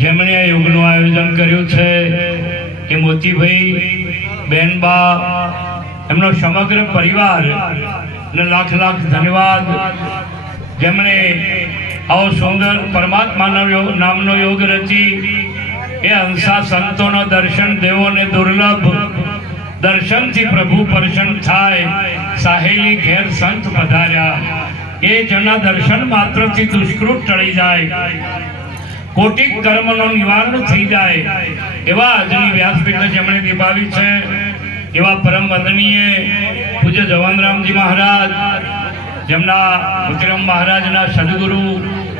જેમણે આ યોગનું આયોજન કર્યું છે એ મોતીભાઈ બેનબા, એમનો સમગ્ર પરિવાર ને લાખ લાખ ધન્યવાદ. જેમણે આવો સુંદર પરમાત્માનો નામનો યોગ રચી એ હંસા સંતોનો દર્શન દેવોને દુર્લભ દર્શનથી પ્રભુ પ્રસન્ન થાય, સાહેલી ઘેર સંત પધાર્યા. એ જના દર્શન માત્રથી દુષ્કૃત ટળી જાય કોટિક કર્મનો નિવારણ થઈ જાય. એવા આજની વ્યાસપીઠ જેમણે નિભાવી છે, એવા પરમ વંદનીય પૂજ્ય જવાનરામજી મહારાજ, જેમના વિક્રમ મહારાજના સદગુરુ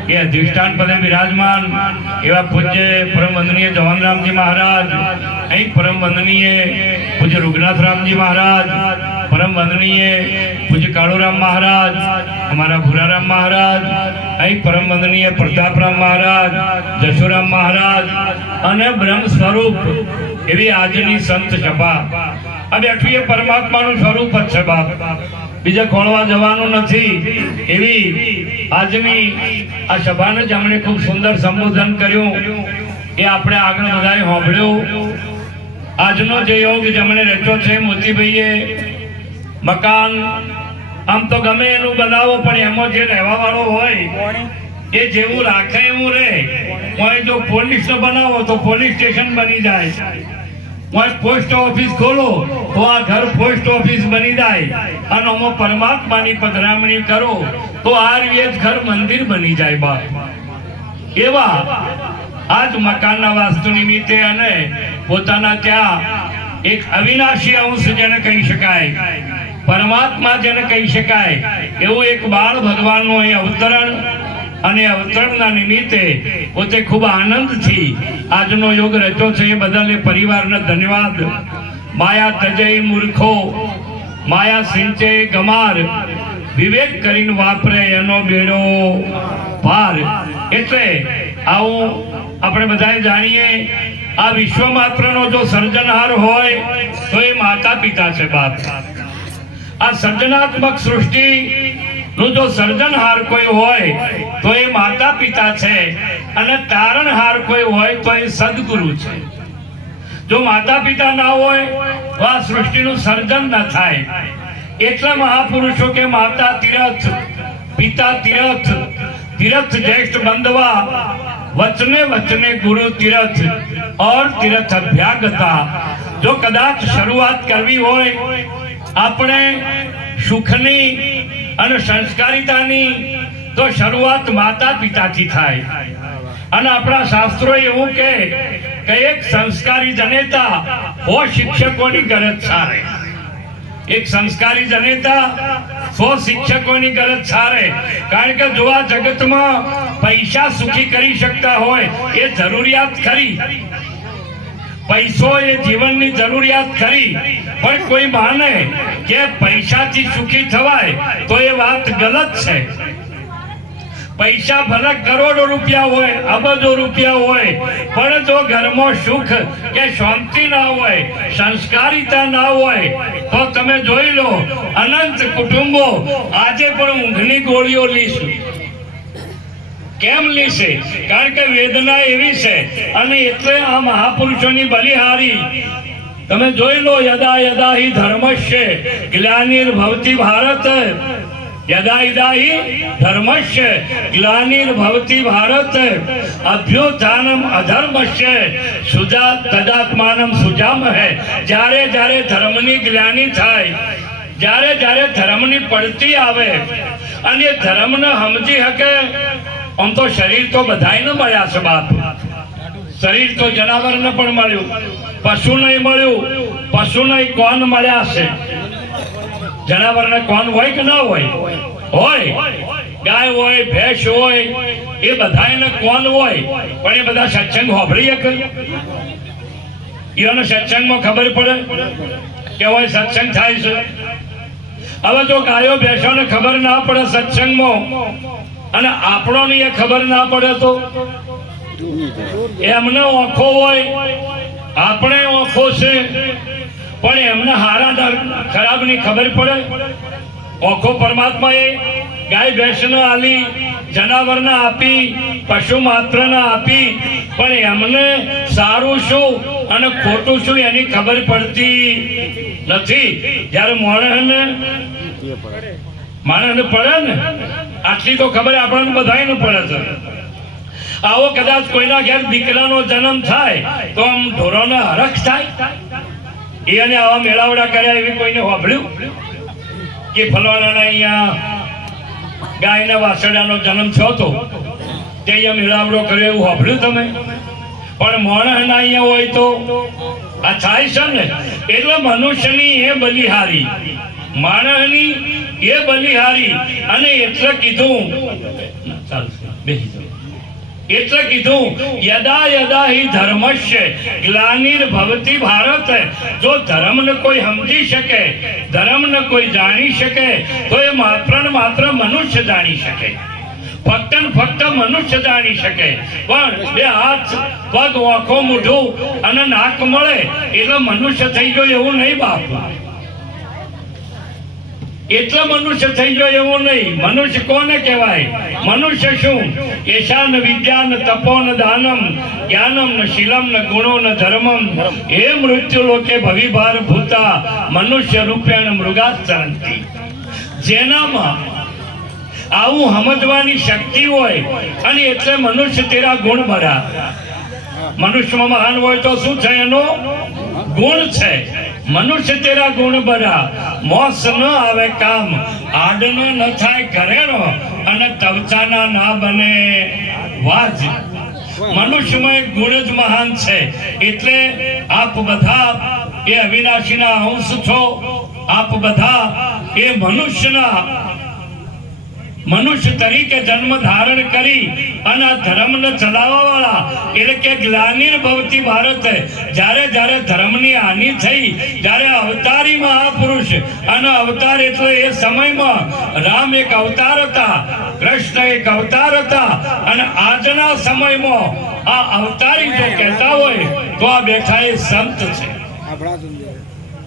એ અધિષ્ઠાન પદે બિરાજમાન, એવા પૂજ્ય પરમ વંદનીય જવાનરામજી મહારાજ, અહીં પરમ વંદનીય પૂજ્ય રૂગનાથરામજી મહારાજ પરમ વંદનીય પૂજ્ય કાળુરામ મહારાજ, અમારા ભુરારામ મહારાજ, અહીં પરમ વંદનીય પ્રતાપરામ મહારાજ, જશોરામ મહારાજ અને બ્રહ્મ સ્વરૂપ એવી આજની સંત સભા. આ બેઠું પરમાત્માનું સ્વરૂપ જ છે બાપ. બીજે ખોળવા જવાનું નથી. એવી આજની આ સભાને જ અમને ખૂબ સુંદર સંબોધન કર્યું. એ આપણે આગળ બધાએ સાંભળ્યું. આજનો જે યોગ જમણે રચ્યો છે મોતીભાઈએ મકાન આમ તો ગમે એનું બનાવો પણ એમાં જે રહેવા વાળો હોય એ જેવું રાખે એવું રહે. હોય જો પોલીસ નો બનાવો તો પોલીસ સ્ટેશન બની જાય. હોય પોસ્ટ ઓફિસ ખોલો તો આ ઘર પોસ્ટ ઓફિસ બની જાય. અને અમો પરમાત્માની પધરામણી કરો તો આ રીતે ઘર મંદિર બની જાય બાપ. એવા આજ મકાનના વાસ્તુ નિમિત્તે અને પોતાના ત્યાં એક અવિનાશી અંશ જેને કહી શકાય. પરમાત્મા જેને કહી શકાય, એવું એક બાળ ભગવાનનું અહીં અવતરણ અને અવતરણના નિમિત્તે પોતે ખૂબ આનંદથી આજનો યોગ રચ્યો છે. એ બદલે એ પરિવારને ધન્યવાદ. માયા તજય મૂર્ખો, માયા સિંચે ગમાર, વિવેક કરીને વાપરે એનો બેડો પાર એટલે આવું આપણે બધાએ જાણીએ, આ વિશ્વ માત્રનો જો સર્જનહાર હોય, તો એ માતા પિતા છે બાપ. આ સર્જનાત્મક સૃષ્ટિ નું જો સર્જનહાર કોઈ હોય તો એ માતા પિતા છે અને તારણહાર કોઈ હોય તો એ સદગુરુ છે. જો માતા પિતા ના હોય, તો આ સૃષ્ટિનું સર્જન ન થાય. એટલા મહાપુરુષો કે માતા તીરથ, પિતા તીરથ તીરથ જ્યેષ્ઠ બંધવા, વચને વચને ગુરુ તીરથ, ઓર તીરથ અભ્યાગતા. જો કદાચ શરૂઆત કરવી હોય આપણે સુખની અને સંસ્કારિતાની તો શરૂઆત માતા પિતાથી થાય. અને આપણા શાસ્ત્રો એવું કે કે એક સંસ્કારી જનેતા હો શિક્ષકોની ગરજ સારે. એક સંસ્કારી જનેતા સો શિક્ષકોની ગરજ સારે. કારણ કે જો આ જગતમાં પૈસા સુખી કરી શકતા હોય, એ જરૂરિયાત ખરી. પૈસો એ જીવનની જરૂરિયાત ખરી, પણ કોઈ માને કે પૈસાથી સુખી થવાય તો એ વાત ગલત છે. પૈસા ભલે કરોડો રૂપિયા હોય, અબજો રૂપિયા હોય, પણ જો ઘરમાં સુખ કે શાંતિ ના હોય, સંસ્કારિતા ના હોય, તો તમે જોઈ લો અનંત કુટુંબો આજે પણ ઊંઘની ગોળીઓ લીશું. કેમ લેશે? કારણ કે વેદના એવી છે. અને એટલે આ મહાપુરુષોની બલિહારી. તમે જોઈ લો, યદા યદા હિ ધર્મસ્ય ગ્લાનિર્ભવતી ભારત. યદા યદા હિ ધર્મસ્ય ગ્લાનિર્ભવતી ભારત. અભ્યુત્થાનમ અધર્મશ્ય સુજા તદાત્માનમ સુજામહે જ્યારે જ્યારે ધર્મની ગ્લાની થાય, જ્યારે જ્યારે ધર્મની પડતી આવે, અને ધર્મને સમજી શકે આમ તો શરીર તો બધાયને મળ્યા છે બાપ. શરીર તો જનાવરને પણ મળ્યું. પશુને મળ્યું. પશુને કોણ મળ્યા છે? જનાવરને કોણ હોય કે ના હોય? હોય. ગાય હોય, ભેંસ હોય, એ બધાયને કોણ હોય? પણ એ બધા સત્સંગ હોભળી શકે એને સત્સંગમાં ખબર પડે કે હોય સત્સંગ થાય છે. હવે જો ગાયો, ભેંસોને ખબર ના પડે સત્સંગમાં. અને આપણોને એ ખબર ના પડે તો? એમને ઓખો હોય, આપણે ઓખો છે, પણ એમને હારા ખરાબની ખબર પડે? ઓખો પરમાત્માએ ગાય ભેંસને આલી, જનાવરને આપી, પશુ માત્રને આપી, પણ એમને સારું શું અને ખોટું શું એની ખબર પડતી નથી. જ્યારે માણસને માણસને પડે ને? આટલી તો ખબર આપણને બધાને પડે છે. આવો કદાચ કોઈના ઘેર દીકરાનો જન્મ થાય, તો આમ ઢોરોનો હરખ થાય. એ અને આવા મેળાવડા કર્યા એવી કોઈને વાપર્યું? કે ફલવાના અહીંયા ગાયના વાસડાનો જન્મ થયો તો, તે અહીંયા મેળાવડો કર્યો એવું વાભળ્યું તમે? પણ માણસના અહીંયા હોય તો આ થાય છે ને? એટલે મનુષ્યની એ બલિહારી. માણસની એ બલિહારી અને એટલે કીધું એટલે કીધું, યદા યદા હિ ધર્મસ્ય ગ્લાનિર ભવતી ભારત, જો ધર્મને કોઈ સમજી શકે ધર્મને કોઈ જાણી શકે, તો એ માત્ર ને માત્ર મનુષ્ય જાણી શકે. ફક્ત ને ફક્ત મનુષ્ય જાણી શકે. પણ બે હાથ, પગ, આંખો મૂઢું અને નાક મળે, એટલે મનુષ્ય થઈ ગયો એવું નહીં બાપ. એટલે મનુષ્ય થઈ ગયો એવો નહીં. મનુષ્ય કોને કહેવાય? મનુષ્ય શું? યશાન વિદ્યાન તપોન દાનમ, જ્ઞાનમ ન શીલમ ન ગુણો ન ધર્મમ. એ મૃત્યુ લોકે ભવિભાર ભૂતા, મનુષ્ય રૂપેણ મૃગાચરંતી જેનામાં આવું સમજવાની શક્તિ હોય, અને એટલે મનુષ્ય તેરા ગુણ ભરા. મનુષ્યમાં મહાન હોય તો શું છે એનો? ગુણ છે. મનુષ્ય તેરા ગુણ બધા મોસ ન આવે કામ. આડનો ન થાય ઘરેણો. અને તવચાના ના બને. વાજ મનુષ્યમાં એક ગુણ જ મહાન છે. એટલે આપ બધા એ અવિનાશીના અંશ છો. આપ બધા એ મનુષ્યના મનુષ્ય તરીકે જન્મ ધારણ કરી અને ધર્મને ચલાવવા વાળા એટલે કે ગ્લાનિર ભવતી ભારત જ્યારે જ્યારે ધર્મની હાનિ થઈ, જ્યારે અવતારી મહાપુરુષ અને અવતાર એટલે એ સમયમાં રામ એક અવતાર હતા, કૃષ્ણ એક અવતાર હતા અને આજના સમયમાં આ અવતારી જો કહેતા હોય તો આ બેઠા એ સંત છે.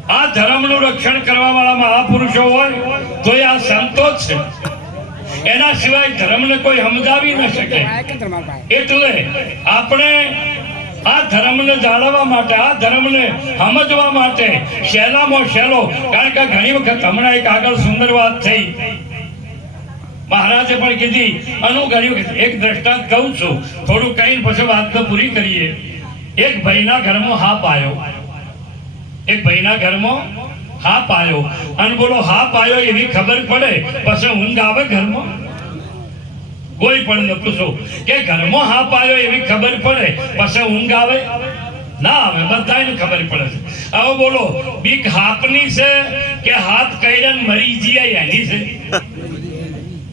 આ ધર્મનું રક્ષણ કરવા વાળા મહાપુરુષો હોય તો એ આ સંતો છે. એના સિવાય ધર્મને કોઈ સમજાવી ન શકે. એટલે આપણે આ ધર્મને જાળવવા માટે, આ ધર્મને સમજવા માટે સહેલામાં સહેલો કારણ કે ઘણી વખત હમણાં એક આગળ સુંદર વાત થઈ. મહારાજે પણ કીધી, અનુ ઘણી વખત એક દ્રષ્ટાંત કહું છું. થોડું કહીને પછી વાત તો પૂરી કરીએ. એક ભાઈના ઘરમાં હાપ આવ્યો. એક ભાઈના ઘરમાં હાપ પાયો. અને બોલો, હા પાયો એવી ખબર પડે? પછી ઊંઘ આવે ઘરમાં? કોઈ પણ ન પૂછો કે ઘરમાં હા પાયો એવી ખબર પડે? પછી ઊંઘ આવે? ના આવે, બધાને ખબર પડે છે. હવે બોલો, બીક હાથની છે કે હાથ કઈરન મરી જાય એની છે?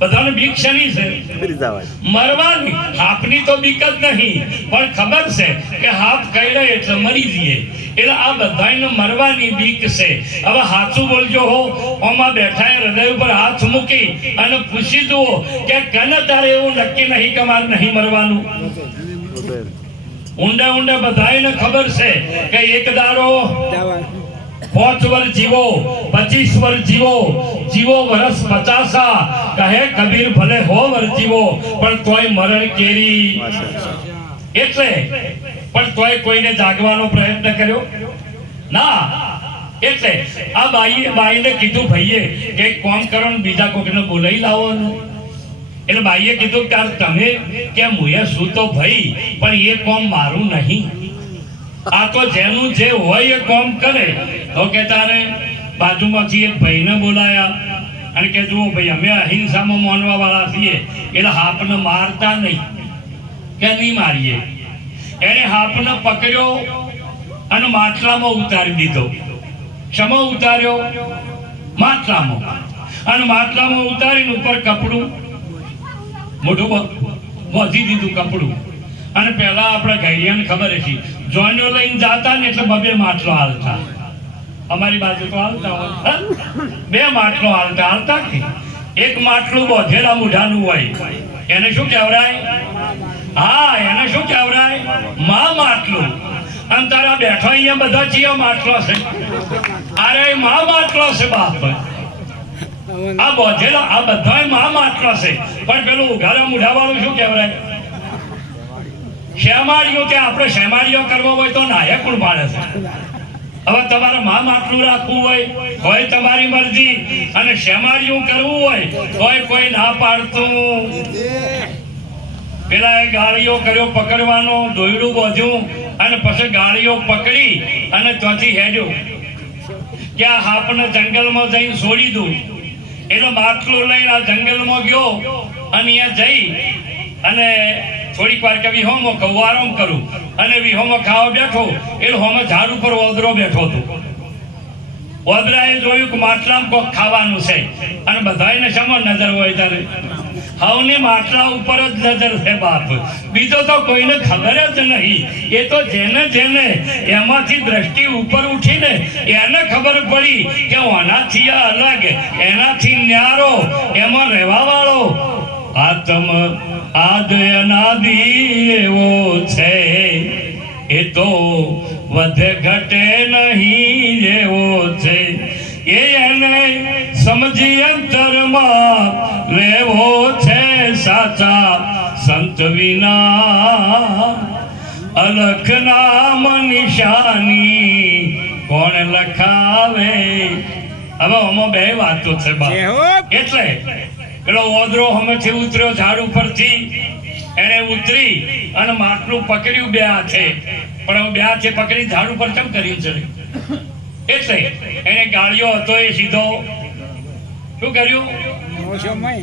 બધાને બીક શેની છે? મરવાની. હાપની તો બીક જ નહીં. પણ ખબર છે કે હાપ કઈડે એટલે મરી જઈએ. એટલે આ બધાને મરવાની બીક છે. હવે હાથું બોલજો હો. ઓમાં બેઠા હૃદય ઉપર હાથ મૂકી અને પૂછી જુઓ કે કને તારે એવું નક્કી નહીં કે મારે નહીં મરવાનું? ઊંડે ઊંડે બધાને ખબર છે કે એક દાડો પાંચ વર્ષ જીવો પચીસ વર્ષ જીવો જીવો વરસ પચાસા કહે, કબીર ભલે હો જીવો, પણ તોય મરણ કેરી. એટલે, પણ તોય કોઈને જાગવાનો પ્રયત્ન કર્યો? ના. એટલે, આ બાઈએ બાઈને કીધું, ભાઈએ, કે કોમ કરો ને બીજા કોકને બોલાવી લાવવાનું. એટલે બાઈએ કીધું કે આ તમે કે મુએ શું તો ભાઈ, પણ એ કોમ મારું નહીં. આ તો જેનું જે હોય એ કોમ કરે. તો કે તારે બાજુમાંથી એક ભાઈને બોલાયા અને કે જુઓ ભાઈ, અમે અહિંસામાં માનવા વાળા છીએ, એટલે હાપને મારતા નહીં. કે નહીં મારીએ? એને હાપને પકડ્યો અને માટલામાં ઉતારી દીધો. શમો ઉતાર્યો? માટલામાં. અને માટલામાં ઉતારીને ઉપર કપડું મોઢું વધી દીધું કપડું. અને પહેલા આપણે ઘૈયાને ખબર હતી જોઈનો લઈને જાતા ને એટલે બબે માટલો હાલતા. અમારી બાજુ તો હોય. બે માટલો હાલતા હાલતા એક માટલું બોધેલા મૂઢાનું હોય. એને શું કહેવરાય? હા, એને શું કહેવરાય? મા માટલું. અને તારા બેઠો અહીંયા બધા છીએ માટલો છે. અરે, મા માટલો છે બાપ. આ બોધેલા, આ બધા મા માટલો છે. પણ પેલું ઉઘાડા મૂઢાવાળું શું કહેવરાય? શેમાળીઓ કે આપણે શેમાળીઓ કરવો હોય તો નાયક કોણ પાડે છે. હવે તમારે મા માટલું રાખવું હોય હોય તમારી મરજી, અને શેમાળિયું કરવું હોય, તોય કોઈ ના પાડતું. પેલા એ ગાળીઓ કર્યો પકડવાનો, દોયડું બોધ્યું, અને પછી ગાળીઓ પકડી અને ત્યાંથી હેડ્યો. કે આ હાપને જંગલમાં જઈને છોડી દઉં? એટલે માટલું લઈને આ જંગલમાં ગયો, અને અહીંયા જઈ, અને થોડીક વાર કે વિહોમો કહું આરામ કરું. અને વિહોમો ખાવા બેઠો એ હોમે ઝાડ ઉપર ઓદરો બેઠો હતો. ઓદરાએ જોયું કે માટલામાં કોક ખાવાનું છે. અને બધાને શેમાં નજર હોય ત્યારે. હવને માટલા ઉપર જ નજર છે બાપ. બીજો તો કોઈને ખબર જ નહીં. એ તો જેને જેને એમાંથી દ્રષ્ટિ ઉપર ઉઠીને એને ખબર પડી કે ઓનાથી આ અલગ, એનાથી ન્યારો, એમાં રહેવા વાળો આત્મ આદ અનાદિ એવો છે. એ તો વધે ઘટે નહીં એવો છે. એ એને સમજી અંતરમાં રહેવો છે સાચા સંત વિના. અલખ નામ નિશાની કોણ લખાવે? હવે આમાં બે વાતો છે એટલે પેલો ઓદરો હમેથી ઉતર્યો ઝાડ ઉપરથી. એને ઉતરી અને માટલું પકડ્યું બે હાથે. પણ બે હાથે પકડી ઝાડ ઉપર કેમ કર્યું છે? એટલે એને ગાળિયો હતો એ સીધો. શું કર્યું?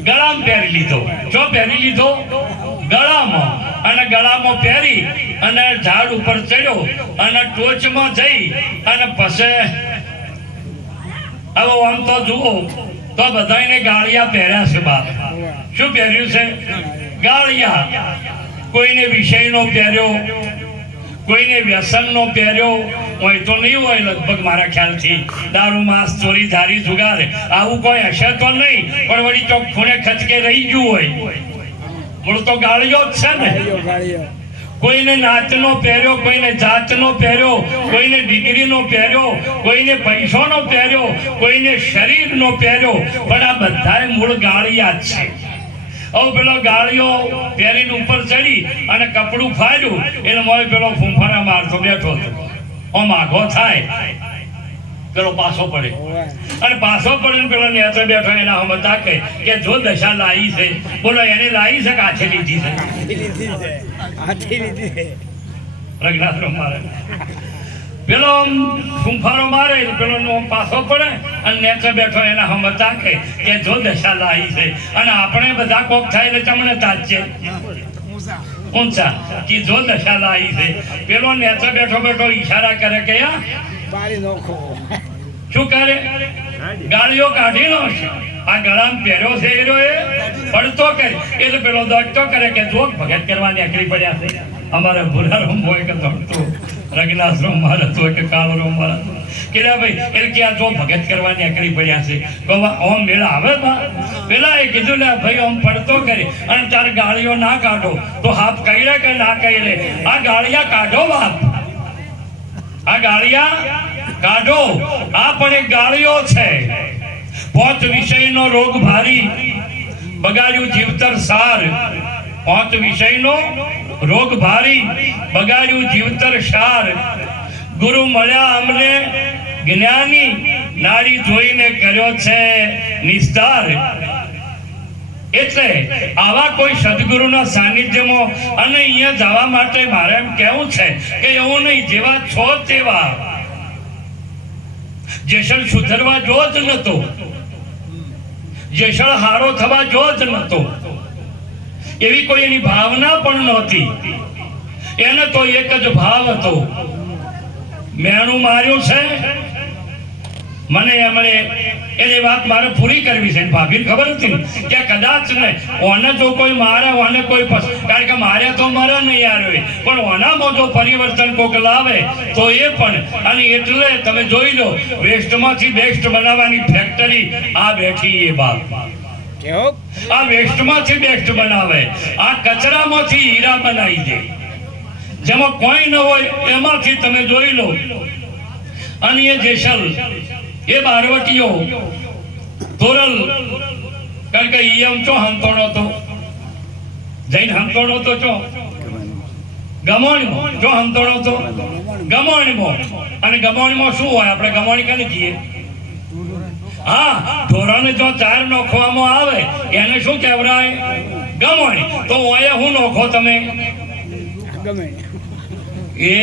ગળામાં પહેરી લીધો. જો પહેરી લીધો? ગળામાં. અને ગળામાં પહેરી અને ઝાડ ઉપર ચડ્યો અને ટોચમાં જઈ અને પછી હવે આમ તો જુઓ તો બધાને ગાળિયા પહેર્યા છે બાપ. શું પહેર્યું છે? ગાળિયા. કોઈને વિષયનો પહેર્યો, કોઈને વ્યસનનો પહેર્યો, હોય તો નહીં હોય લગભગ મારા ખ્યાલથી. દારૂ, માંસ, ચોરી, ધારી, જુગાર, આવું કોઈ હશે તો નહીં, પણ વળી ચોક ખચકે રહી ગયું હોય. મૂળ તો ગાળિયો જ છે ને. કોઈને નાચનો પહેર્યો, કોઈને જાતનો પહેર્યો, કોઈને ડિગ્રીનો પહેર્યો, કોઈને પૈસાનો પહેર્યો, કોઈને શરીરનો પહેર્યો. પણ આ બધાય મૂળ ગાળિયા છે. હવે પેલો ગાળીઓ પહેરીને ઉપર ચડી અને કપડું ફાડ્યું એટલે મોય પેલો ફૂંફારા મારતો બેઠો હતો. આમ આઘો થાય. પેલો પાછો પડે. અને પાછો પડે પેલો નેતો બેઠો એના હમ તાકે કે જો દશા લાવી છે બોલો એને લાવી છે કે આછે લીધી છે. રઘનાથનો મારે. પેલો ફૂંફારો મારે પેલો નો પાછો પડે અને નેચે બેઠો એના હમ તાકે કે જો દશા લાવી છે. અને આપણે બધા કોક થાય એટલે ચમણે તાચે ઊંચા. કે જો દશા લાવી છે. પેલો નેચે બેઠો બેઠો ઈશારા કરે કે યા? બારી નોખો. શું કરે? ગાળીઓ કાઢી લો આ ગળામાં પહેર્યો છે એ રહ્યો એ? પડતો કરે. એટલે પેલો દોડતો કરે કે જો ભગત કરવા નીકળી પડ્યા છે. અમારે ભૂરા હોય કે દોડતો. રગનાથ રૂમ મારે તો કે કાળો રૂમ મારે તો. ભાઈ એટલે કે આ જો ભગત કરવા નીકળી પડ્યા છે. કહું ઓમ મેળા આવે બા. પેલા એ કીધું ને ભાઈ, ઓમ પડતો કરી. અને તાર ગાળીઓ ના કાઢો. તો હાથ કહી રે કે ના કહી રે આ ગાળિયા કાઢો બાપ. આ ગાળિયા કાઢો. આ પણ એક ગાળિયો છે. પોત વિષયનો રોગ ભારી. બગાડ્યું જીવતર સાર. પોત વિષયનો રોગ ભારી. બગાડ્યું જીવતર સાર ગુરુ મળ્યા અમને જ્ઞાની. નારી જોઈને કર્યો છે નિસ્તાર. એટલે આવા કોઈ સદગુરુના સાનિધ્યમાં અને અહીંયા જવા માટે મારે એમ કેવું છે કે એવું નહીં, જેવા છો તેવા. જેસલ સુધરવા જો જ નતો. જેસલ હારો થવા જો જ નતો. એવી કોઈ એની ભાવના પણ નહોતી. એને તો એક જ ભાવ હતો. મેણું માર્યું છે. મને એમણે એની વાત મારે પૂરી કરવી છે ભાભીને ખબર હતી કે કદાચ ને ઓને જો કોઈ મારે ઓને કોઈ કારણ કે મારે તો મરે નહીં આવે પણ ઓનામાં જો પરિવર્તન કોક લાવે તો એ પણ. અને એટલે તમે જોઈ લો વેસ્ટમાંથી બેસ્ટ બનાવવાની ફેક્ટરી આ બેઠી એ બાપ. આ વેસ્ટમાંથી બેસ્ટ બનાવે. આ કચરામાંથી હીરા બનાવી દે. જેમાં કોઈ ન હોય એમાંથી તમે જોઈ લો. અને એ જેસલ એ બારવટીઓ તોરલ કારણ કે ઈ આમ ચો હંતોડો તો જૈન હંતોડો તો ચો? ગમોણીમાં જો હંતોડો તો ગમોણીમાં. અને ગમોણીમાં શું હોય? આપણે ગમોણી કને કહીએ? હા ઢોરાને જો ચાર નોખવામાં આવે એને શું કહેવાય ગમોણી. તો ઓય હું નોખો તમે? એ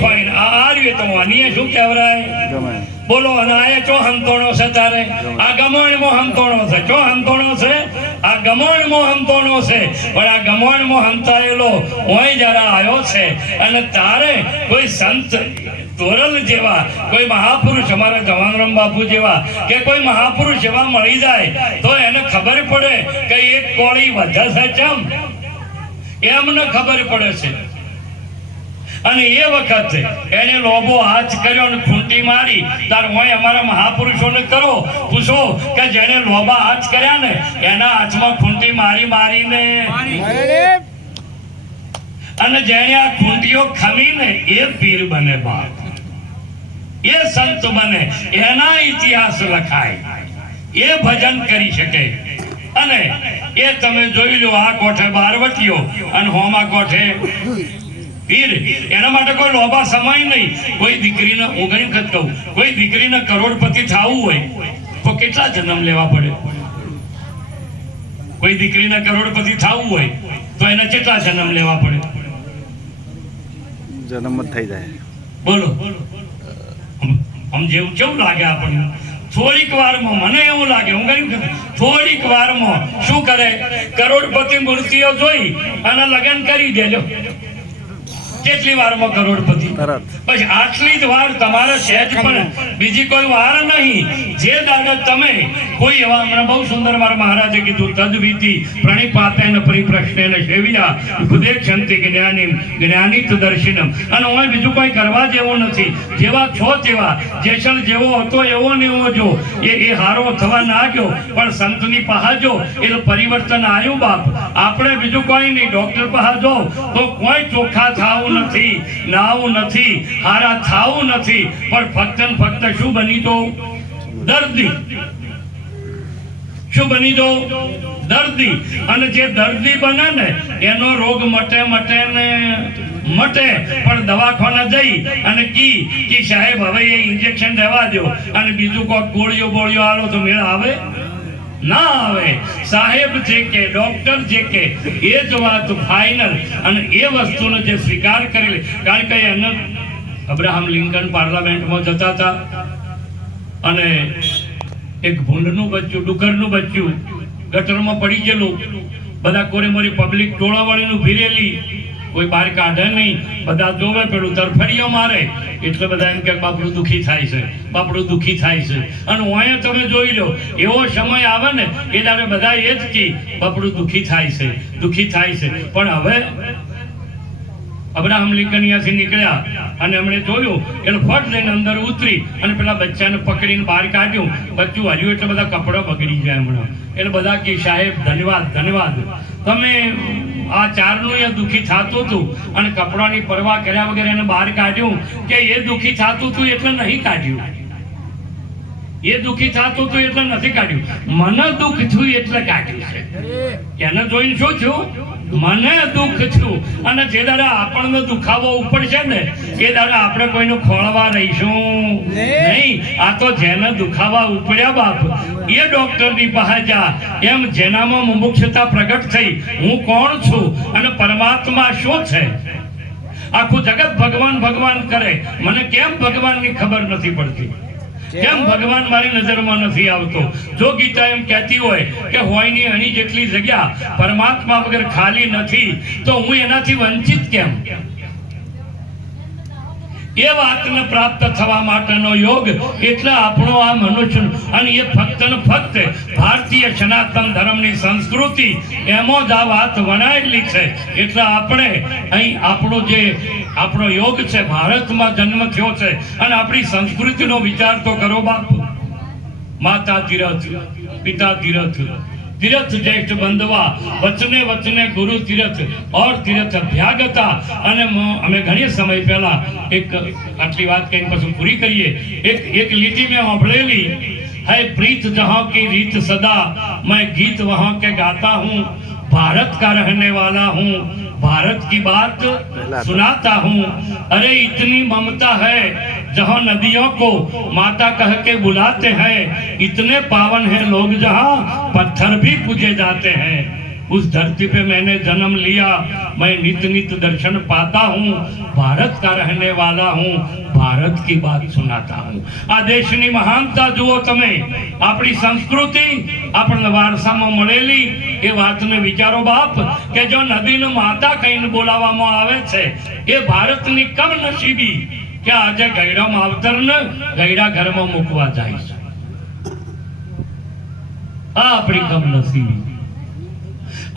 ખોઈન આ આ રીતે તો આની શું કહેવાય બોલો, અને આ ચો હંતોણો છે તારે? આ ગમણમાં હંતોણો છે. ચો હંતોણો છે? આ ગમણમાં હંતોણો છે. પણ આ ગમણમાં હંતાયેલો હોય જરા આવ્યો છે. અને તારે કોઈ સંત તોરલ જેવા, કોઈ મહાપુરુષ અમારા જવાનરામ બાપુ જેવા કે કોઈ મહાપુરુષ એવા મળી જાય, તો એને ખબર પડે કે એક કોળી વધે છે ચમ? એમને ખબર પડે છે. અને એ વખતે એને લોબો હાથ કર્યો અને ખૂંટી મારી. તાર હોય અમારા મહાપુરુષોને કરો. પૂછો કે જેને લોબા હાથ કર્યા ને, એના હાથમાં ખૂંટી મારી મારીને. અને જેને આ ખૂંટીઓ ખમીને, એ પીર બને બાપ. એ સંત બને. એના ઇતિહાસ લખાય. એ ભજન કરી શકે. અને એ તમે જોઈ લો, આ કોઠે બારવટીઓ અને હોમા કોઠે પીર એના માટે કોઈ લોભા સમાય નહીં. કોઈ દીકરીને હું ઘણી વખત કહું. કોઈ દીકરીને કરોડપતિ થવું હોય તો કેટલા જન્મ લેવા પડે? કોઈ દીકરીને કરોડપતિ થવું હોય તો એને કેટલા જન્મ લેવા પડે? જન્મ જ થઈ જાય. બોલો. આમ- જેવું કેવું લાગે આપણને? થોડીક વારમાં મને એવું લાગે હું કહ્યું થોડીક વારમાં શું કરે? કરોડપતિ મૂર્તિઓ જોઈ અને લગ્ન કરી દેજો. કેટલી વારમાં કરોડપતિ? બસ આટલી જ વાર તમારે સહેજ પણ બીજી કોઈ વાર નહીં. જે દાદા તમે કોઈ એવા હમણાં બહુ સુંદર મારા મહારાજે કીધું તદવીતિ પ્રણિપાતેન પરિપ્રશ્નેન સેવ્યા ઉપદેશંતિ જ્ઞાની જ્ઞાનિત દર્શિનમ. અને હું બીજું કોઈ કરવા જેવું નથી. જેવા છો તેવા જેસલ જેવો હતો એવો ને એવો જો. એ એ હારો થવા ના ગયો પણ સંતની પહાજો એટલે પરિવર્તન આવ્યું બાપ. આપણે બીજું કોઈ નહીં ડોક્ટર પહાજો. તો કોઈ ચોખ્ખા થાવું નથી, નાવું નથી, હારા થાવું નથી, પણ ફક્ત ફક્ત શું બની તો? દર્દી. શું બની દો દર્દી. અને જે દર્દી બને ને, એનો રોગ મટે મટે ને મટે. પણ દવાખાના જઈ અને કી, કે સાહેબ, હવે એ ઇન્જેક્શન દેવા દો અને બીજું કોઈ ગોળીઓ બોળીઓ આલો તો મેળ આવે? ના આવે. સાહેબ જે કે, ડોક્ટર જે કે, એ જ વાત ફાઇનલ અને એ વસ્તુનો જે સ્વીકાર કરી લે કારણ કે એને અબ્રાહમ લિંકન પાર્લામેન્ટમાં જતા હતા. અને એક ભૂંડનું બચ્ચું ડુકરનું બચ્ચું ગટરમાં પડી ગયેલું. બધા કોરે મોરી પબ્લિક ટોળાવાળીનું ભીરેલી. કોઈ બહાર કાઢે નહીં. બધા જોવે પેલું તરફડીઓ મારે. એટલે બધા એમ કે બાપડું દુઃખી થાય છે, બાપડું દુઃખી થાય છે. અને ઓય તમે જોઈ લો, એવો સમય આવે ને, એ દાડે બધા એ જ કે બાપડું દુઃખી થાય છે, દુઃખી થાય છે. પણ હવે અબ્રાહમ લિંકન અહીંયાથી નીકળ્યા અને એમણે જોયું એટલે ફટ લઈને અંદર ઉતરી અને પેલા બચ્ચાને પકડીને બહાર કાઢ્યું. બચ્ચું હજુ એટલે બધા કપડાં બગડી ગયા હમણાં. એટલે બધા કે સાહેબ, ધન્યવાદ ધન્યવાદ. તમે આ ચારનું એ દુઃખી થતું હતું અને કપડાની પરવા કર્યા વગર એને બહાર કાઢ્યું કે એ દુઃખી થતું હતું એટલે નહીં કાઢ્યું. એ દુઃખી થતું હતું એટલે નથી કાઢ્યું. મને દુઃખ થયું એટલે કાઢ્યું એને જોઈને શું થયું? મને દુઃખ છું અને જે દાડા આપણને દુખાવો ઉપડશે ને એ દાડા આપણે કોઈનું ખોળવા રહીશું. નહીં આ તો જેને દુખાવા ઉપડ્યા બાપ એ ડોક્ટરની પાસે જા. એમ જેનામાં મુમુક્ષતા પ્રગટ થઈ હું કોણ છું અને પરમાત્મા શું છે? આખું જગત ભગવાન ભગવાન કરે. મને કેમ ભગવાનની ખબર નથી પડતી? કેમ ભગવાન મારી નજરમાં નથી આવતો? જો ગીતા એમ કહેતી હોય કે હોયની અણી જેટલી જગ્યા પરમાત્મા વગર ખાલી નથી, તો હું એનાથી વંચિત કેમ? એ વાતને પ્રાપ્ત થવા માટેનો યોગ એટલે આપણો આ મનુષ્ય અને એ ફક્ત ને ફક્ત ભારતીય સનાતન ધર્મની સંસ્કૃતિ, એમાં જ આ વાત વણાયેલી છે. એટલે આપણે અહીં આપણો જે આપણો યોગ છે, ભારતમાં જન્મ થયો છે, અને આપણી સંસ્કૃતિનો વિચાર તો કરો બાપુ. માતા તીરથ, પિતા તીરથ. તીરથ જ્યેષ્ઠ બંધવા વચને વચને ગુરુ તીરથ ઓર તીરથ અભ્યાગતા અને મ- અમે ઘણી સમય પહેલા એક આટલી વાત કહીને પછી પૂરી કરીએ એક એક લીટી મેં સાંભળેલી है प्रीत जहाँ की रीत सदा मैं गीत वहाँ के गाता हूँ भारत का रहने वाला हूँ भारत की बात सुनाता हूँ अरे इतनी ममता है जहाँ नदियों को माता कह के बुलाते हैं इतने पावन हैं लोग जहाँ पत्थर भी पूजे जाते हैं उस धरती पे मैंने जन्म लिया मैं नित नित दर्शन पाता हूँ भारत का रहने वाला हूँ ભારત કી બાત સુનાતા હું આ દેશની મહાનતા જુઓ તમે આપણી સંસ્કૃતિ આપણને વારસામાં મળેલી એ વાતને વિચારો બાપ કે જો નદીને માતા કહીને બોલાવવામાં આવે છે એ ભારતની કમનસીબી કે આજે ગયડા માવતરને ગયડા ઘરમાં મૂકવા જાય આ આપણી કમનસીબી.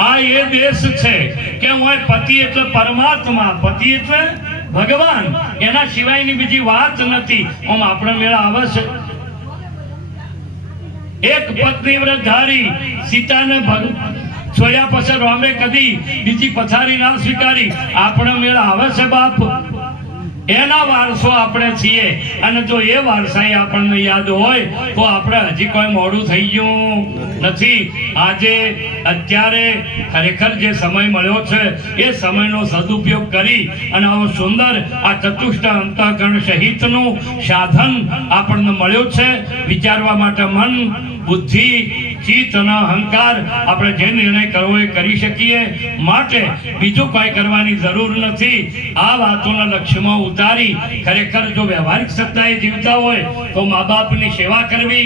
આ એ દેશ છે કે હું પતિ એટલે પરમાત્મા, પતિ એટલે ભગવાન. એના સિવાયની બીજી વાત નથી. આમ આપણે મેળા આવે છે. એક પત્ની વ્રત ધારી, સીતાને છોડ્યા પછી રામે કદી બીજી પથારી ના સ્વીકારી. આપણે મેળા આવે છે બાપ. એના વારસો આપણે છીએ. અને જો એ વારસાઈ આપણને યાદ હોય, તો આપણે હજી કોઈ મોડું થઈ ગયું નથી. આજે અત્યારે ખરેખર જે સમય મળ્યો છે, એ સમયનો સદુપયોગ કરી અને આવો સુંદર આ ચતુષ્ટ અંતઃકરણ સહિતનું સાધન આપણને મળ્યું છે. વિચારવા માટે મન બુદ્ધિ, ચિત્ત અને અહંકાર આપણે જે નિર્ણય કરવો એ કરી શકીએ. માટે બીજું કોઈ કરવાની જરૂર નથી. આ વાતોના લક્ષ્યમાં ઉતારી ખરેખર જો વ્યવહારિક સત્તાએ જીવતા હોય તો મા બાપની સેવા કરવી.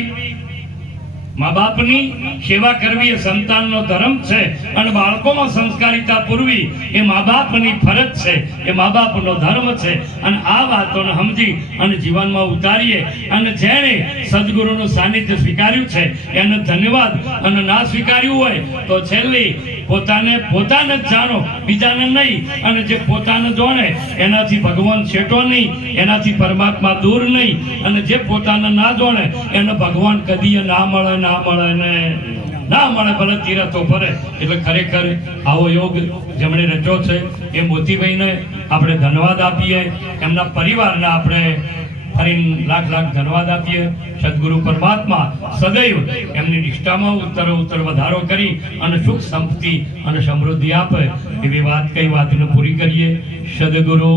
મા બાપની સેવા કરવી એ સંતાનનો ધર્મ છે અને બાળકોમાં સંસ્કારિતા પૂરવી એ મા બાપની ફરજ છે. એ મા બાપનો ધર્મ છે. અને આ વાતોને સમજી અને જીવનમાં ઉતારીએ. અને જેણે સદગુરુનું સાનિધ્ય સ્વીકાર્યું છે, એને ધન્યવાદ અને ના સ્વીકાર્યું હોય તો છેલ્લી પોતાને પોતાને જ જાણો, બીજાને નહીં. અને જે પોતાને જોણે, એનાથી ભગવાન છેટો નહીં, એનાથી પરમાત્મા દૂર નહીં. અને જે પોતાને ના જોણે, એને ભગવાન કદી ના મળે ના મળે ને ના મળે, ભલે તીરથો ફરે. એટલે ખરેખર આવો યોગ જેમણે રચ્યો છે. એ મોતીભાઈને આપણે ધન્યવાદ આપીએ. એમના પરિવારને આપણે લાખ લાખ ધન્યવાદ આપીએ. સદગુરુ પરમાત્મા સદૈવ એમની નિષ્ઠામાં ઉત્તર ઉત્તર વધારો કરી અને સુખ સંપત્તિ અને સમૃદ્ધિ આપે. એવી વાત કઈ વાતને પૂરી કરીએ. સદગુરુ